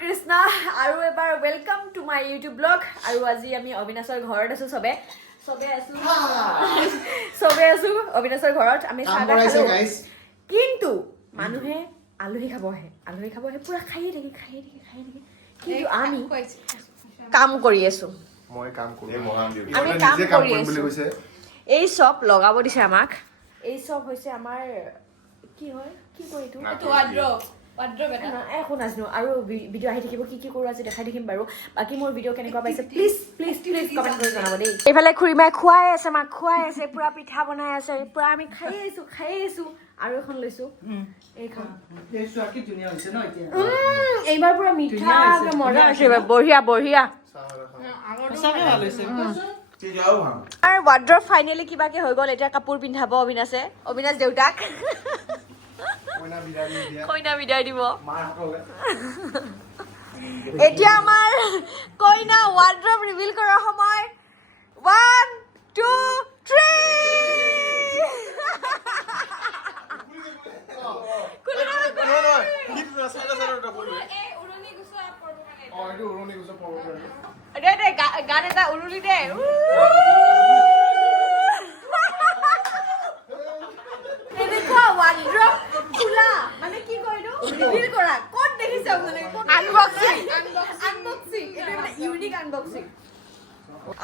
কৃষ্ণ আৰু এবাৰ welcome to my YouTube blog আৰু আজি আমি অবিনাশৰ ঘৰত আছো সবে আছো অবিনাশৰ ঘৰত আমি চাহ খালো কিন্তু মানুহে আলহী খাব আহে পুৰা খাই থাকে কিন্তু আমি কাম কৰি আছো আমি কাম কৰি আছো এই সব লগাব দিছে আমাক এই সব হৈছে আমাৰ কি হয় কি কয় এইটো এখন নাজানো আৰু ভিডিঅ' আহি থাকিব কি কৰো আজি দেখাই থাকিম বাৰু বাকী মোৰ ভিডিঅ' কেনেকুৱা পাইছে প্লিজ কমেণ্ট কৰি জনাব দেই এইফালে খুৰীমাই খুৱাই আছে মাক খুৱাই আছে পুৰা পিঠা বনাই আছে পুৰা আমি খাই আছো আৰু এখন লৈছো এইখন এইবাৰ পুৰা মিঠা মজা আছে বঢ়িয়া আৰু ৱাৰ্ড্ৰব ফাইনেলি কিবাকে হৈ গ'ল এতিয়া কাপোৰ পিন্ধাব অবিনাশ দেউতাক কইনা বিদায় দিব এতিয়া আমাৰ কইনা ৱাৰ্ড্ৰব ৰিভিল কৰাৰ সময় 1 2 3 গান এটা উৰুলি দে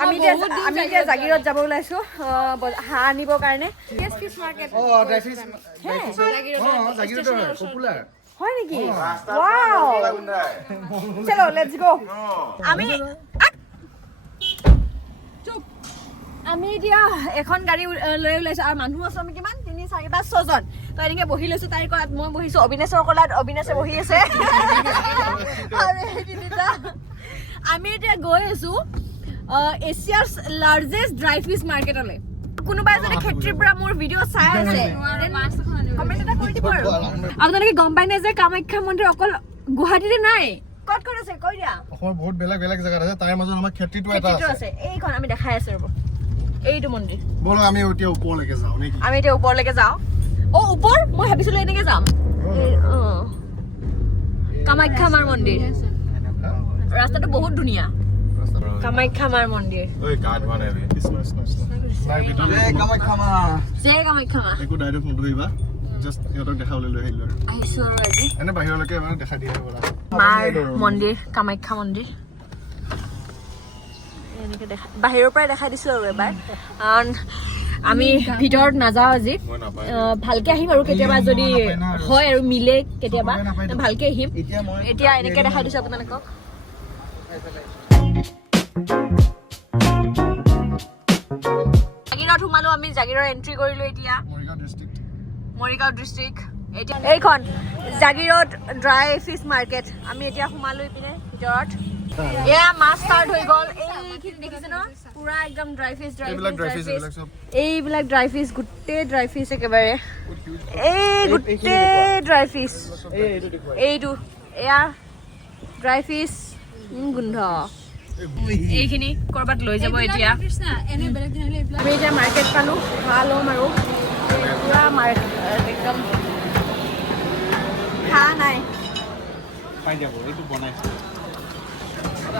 আমি এতিয়া জাগিৰত যাব ওলাইছো হাঁহ আনিবৰ কাৰণে হয় নেকি চলো লেটস গো আমি এতিয়া এখন গাড়ী লৈ ওলাইছো আৰু মানুহ আছো আমি কিমান 3 4 5 6 জন তো এনেকে বহি লৈছো তাইৰ কলাত মই বহিছো অবিনাশৰ কলাত অবিনাশে বহি আছে আমি এতিয়া গৈ আছো এছিয়াৰ লাৰ্জেষ্ট ড্ৰাই ফিছ মাৰ্কেটলৈ কোনোবা এজনে ক্ষেত্ৰীৰ পৰা মোৰ ভিডিঅ' চাই আছে কমেণ্ট এটা কৰি দিব আৰু আপোনালোকে গম পাই নে যে কামাখ্যা মন্দিৰ অকল গুৱাহাটীতে নাই ক'ত আছে কৈ দিয়া অসমৰ বহুত বেলেগ জেগাত আছে তাৰ মাজত আমাৰ ক্ষেত্ৰীটো এটা আছে এইখন আমি দেখাই আছো ৰব এইটো মন্দিৰ বলো আমি এতিয়া ওপৰলৈকে যাওঁ নেকি আমি এতিয়া ওপৰলৈকে যাওঁ ওপৰ মই ভাবিছিলো এনেকে যাম কামাখ্যা মাৰ মন্দিৰ ৰাস্তাটো বহুত ধুনীয়া কামাখ্যা মাৰ মন্দিৰ কামাখ্যা মা একো ডাইৰেক্ট নধৰিবা জাষ্ট ইহঁতক দেখাবলৈ লৈ আহিলো আহিছো আৰু আজি এনে বাহিৰলৈকে মানে দেখাই দিয়ে বলা মাৰ মন্দিৰ কামাখ্যা মন্দিৰ এনেকে বাহিৰৰ পৰাই দেখাই দিছো আৰু এবাৰ কাৰণ আমি ভিতৰত নাযাওঁ আজি ভালকে আহিম আৰু কেতিয়াবা যদি হয় আৰু মিলে কেতিয়াবা ভালকে আহিম এতিয়া এনেকে দেখাই দিছো আপোনালোকক জাগিৰত সোমালো আমি জাগিৰৰ এন্ট্ৰি কৰিলো এতিয়া মৰিগাঁও ডিষ্ট্ৰিক্ট এতিয়া এইখন জাগিৰত ড্ৰাই ফিছ মাৰ্কেট আমি এতিয়া সোমালো ইপিনে ভিতৰত এয়া মাছ ষ্টাৰ্ট হৈ গ'ল এইখিনি দেখিছে ন পুৰা একদম ড্ৰাই ফিছ এইবিলাক ড্ৰাই ফিছ গোটেই ড্ৰাই ফিছ একেবাৰে এই গোটেই ড্ৰাই ফিছ এইটো এয়া ড্ৰাই ফিছ গোন্ধ এইখিনি কৰবাত লৈ যাব এতিয়া আমি এতিয়া মাৰ্কেট পালো ভাল হ'ম আৰু পুৰা মাৰ্কেট একদম হাঁহ নাই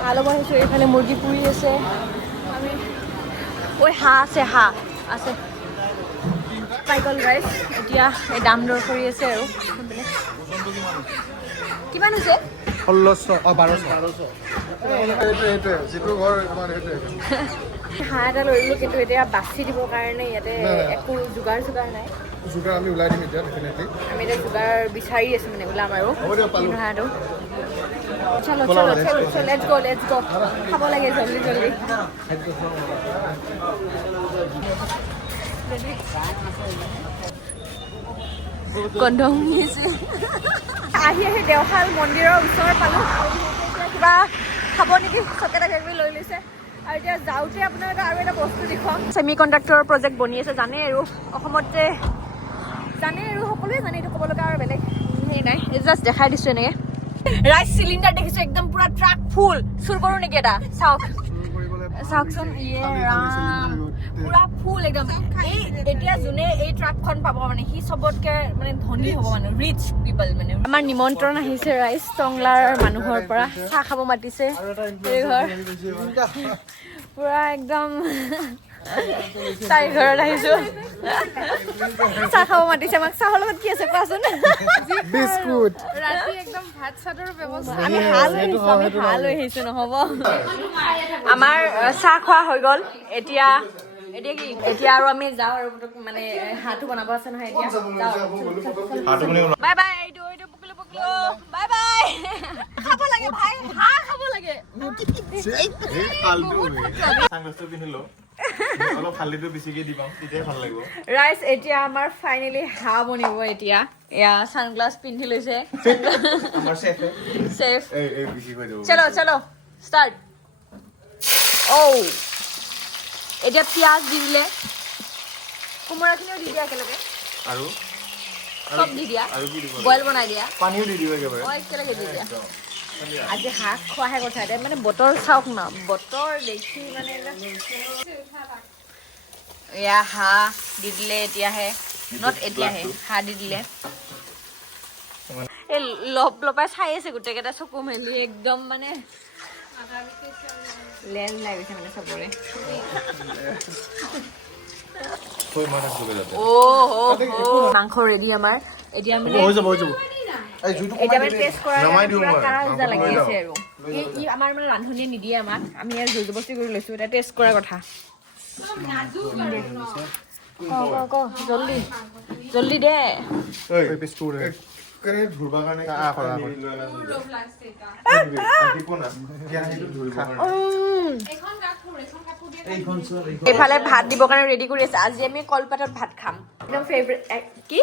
ভাল হ'ব আহিছো এইফালে মুৰ্গী পুৰি আছে আমি হাঁহ আছে পাই গ'ল গাইছ এতিয়া এই দাম দৰ কৰি আছে আৰু কিমান হৈছে 1600 হাঁহ এটা লৈ ল'লো কিন্তু এতিয়া বাছি দিবৰ কাৰণে ইয়াতে একো যোগাৰ নাই আমি ওলাই দিম এতিয়া ডেফিনেটলি আমি এতিয়া যোগাৰ বিচাৰি আছো মানে ওলাম আৰু হাঁহটো চলো লেটছ গো খাব লাগে জলদি গন্ধ শুনিছে আহি দেওশাল মন্দিৰৰ ওচৰ পালো কিবা খাব নেকি চকেটা কিবি লৈ লৈছে আৰু এতিয়া যাওঁতে আপোনালোকে আৰু এটা বস্তু দেখুৱাম ছেমি কণ্ডাক্টৰৰ প্ৰজেক্ট বনি আছে জানে আৰু অসমতে জানে আৰু সকলোৱে জানে এইটো ক'ব লগা আৰু বেলেগ হেৰি নাই এই জাষ্ট দেখাই দিছো এনেকে ৰাইচ চিলিণ্ডাৰ দেখিছো একদম পুৰা ট্ৰাক ফুল চুৰ কৰো নেকি এটা চাওক চাওকচোন ইয়ে ৰাম পুৰা ফুল একদম এই এতিয়া যোনে এই ট্ৰাকখন পাব মানে সি চবতকে মানে ধনী হ'ব মানে ৰিচ পিপল মানে আমাৰ নিমন্ত্ৰণ আহিছে ৰাইজ টংলাৰ মানুহৰ পৰা চাহ খাব মাতিছে এই ঘৰ পুৰা একদম তাই ঘৰত আহিছো চাহ খাব মাতিছে আমাক চাহৰ লগত কি আছে কোৱাচোন বিস্কুট ৰাতি একদম ভাত চাতৰ ব্যৱস্থা আমি হাল লৈ আহিছো নহ'ব আমাৰ চাহ খোৱা হৈ গ'ল এতিয়া আৰু আমি যাওঁ আৰু মানে হাঁহটো বনাব আছে নহয় এতিয়া বাই বাই এইটো পকলো বাই বাই খাব লাগে ভাই হাঁহ খাব লাগে ৰাইজ এতিয়া আমাৰ ফাইনেলি হাঁহ বনিব এতিয়া এয়া ছানগ্লাছ পিন্ধি লৈছে চেফ চলো চলো ষ্টাৰ্ট এতিয়া পিঁয়াজ দি দিলে কোমোৰাখিনিও দি দিয়া একেলগে আৰু চব দি দিয়া আৰু কি দিব বইল বনাই দিয়া পানীও দি দিব একেবাৰে একেলগে দি দিয়া আজি হাঁহ খোৱাহে কথা এতিয়া মানে বতৰ চাওক না বতৰ দেখি মানে এয়া হাঁহ দি দিলে এতিয়াহে নট এতিয়াহে হাঁহ দি দিলে এই লপাই চাই আছে গোটেইকেইটা চকু মেলি একদম মানে লেন লাগিছে মানে চবৰে মাংস ৰেডি আমাৰ এতিয়া মানে এতিয়া মানে টেষ্ট কৰাৰ পুৰা কাৰা সিজা লাগি আছে আৰু ই আমাৰ মানে ৰান্ধনীয়ে নিদিয়ে আমাক আমি আৰু জোৰ জবস্তি কৰি লৈছো এতিয়া টেষ্ট কৰাৰ কথা জল্দি দে এইফালে ভাত দিবৰ কাৰণে ৰেডি কৰি আছে আজি আমি কলপাতত ভাত খাম একদম ফেভৰেট কি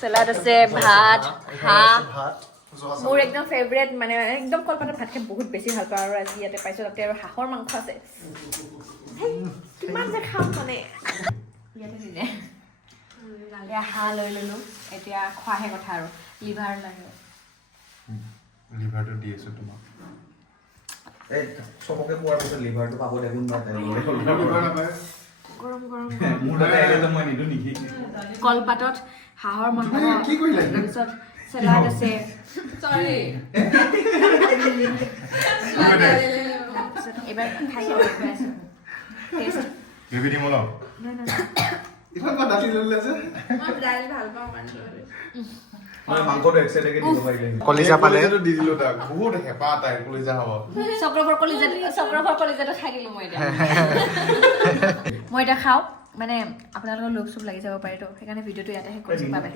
চেলাড আছে ভাত হাঁহ মোৰ একদম ফেভৰেট মানে একদম কলপাতত ভাত খাই বহুত বেছি ভাল পাওঁ আৰু আজি ইয়াতে পাইছোঁ তাতে আৰু হাঁহৰ মাংস আছে কিমান যে খাম মানে ইয়াতে দিলে হাঁহ লৈ ল'লোঁ এতিয়া খোৱাহে কথা আৰু লিভাৰ লাগে লিভাৰটো দি আছো তোমাক এই চবকে পোৱাৰ পিছত লিভাৰটো পাব দেখোন বা গৰম গৰম মোৰ দাদা একেটা মই নিদো নেকি কলপাতত হাঁহৰ মাংস কি কৰিলা তাৰপিছত চেলাড আছে এবাৰ খাই বেবি দিম অলপ ইমান বা দালি ললে যে মই দাইল ভাল পাওঁ মানে মই মাংসটো এক সাইডে দিব পাৰিলে কলিজা পালে দি দিলো তাক বহুত হেঁপাহ তাই কলিজা হ'ব চক্ৰফৰ কলিজাটো খাই দিলোঁ মই এতিয়া খাওঁ মানে আপোনালোকৰ লোভ চুপ লাগি যাব পাৰে তো সেইকাৰণে ভিডিঅ'টো ইয়াতে শেষ কৰিছোঁ বাই বাই